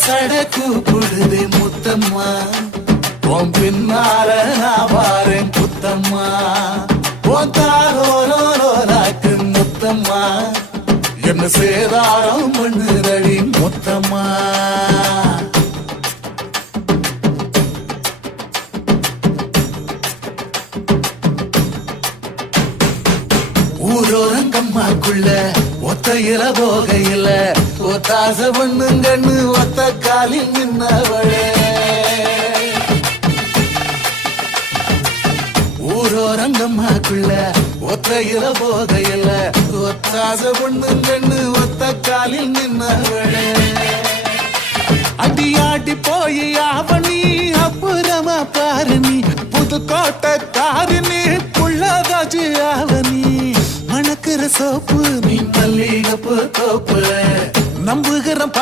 சட கூப்பிடுதே முத்தம்மா உன் பின்னால நான் வாரேன் புத்தம்மா உன் தாரோரோராக்கு முத்தம்மா என்ன சேதாரம் பண்ணுதடி முத்தம்மா ஊரோரங்கம்மாக்குள்ள ஒத்தையில போகையில ஒத்தாச பண்ணுங்கன்னு ஒத்த காலில் நின்னவளே ஊரோரங்கம்மாக்குள்ள ஒத்தையில போகையில ஒத்தாச பண்ணுங்கன்னு ஒத்த காலில் நின்னவளே அடியாடி போய் அவனி அப்புறமா பாரு நீ புதுக்கோட்டை காரினி புள்ளதாச்சு அவனி மணக்கிற சோப்பு நீ மல்லிகப்பு தோப்பு நம்புகிற